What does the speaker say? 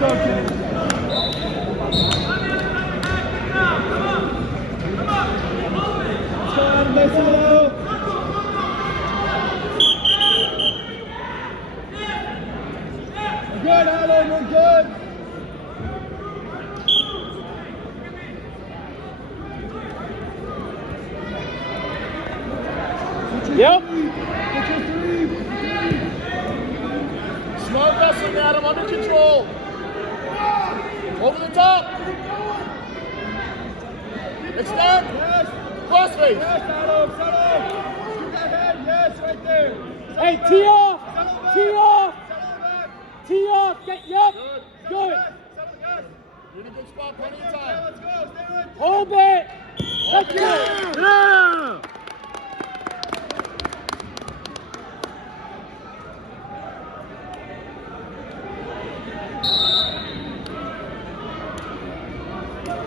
Let's go, kid. Let's go, Adam Basilio. Good, Alan, we're good. Yep. Smart wrestling, Adam, under control. Over the top. Extend. Yes. Crossface. Yes, Adam, settle. Shoot that head, yes, right there. Hey, tee off. Tee off. Settle back. Tee off. Get, yep. Good. Settle the gas. You're in a good spot, plenty of time. Let's go, stay with. Hold it. Let's go. Yeah.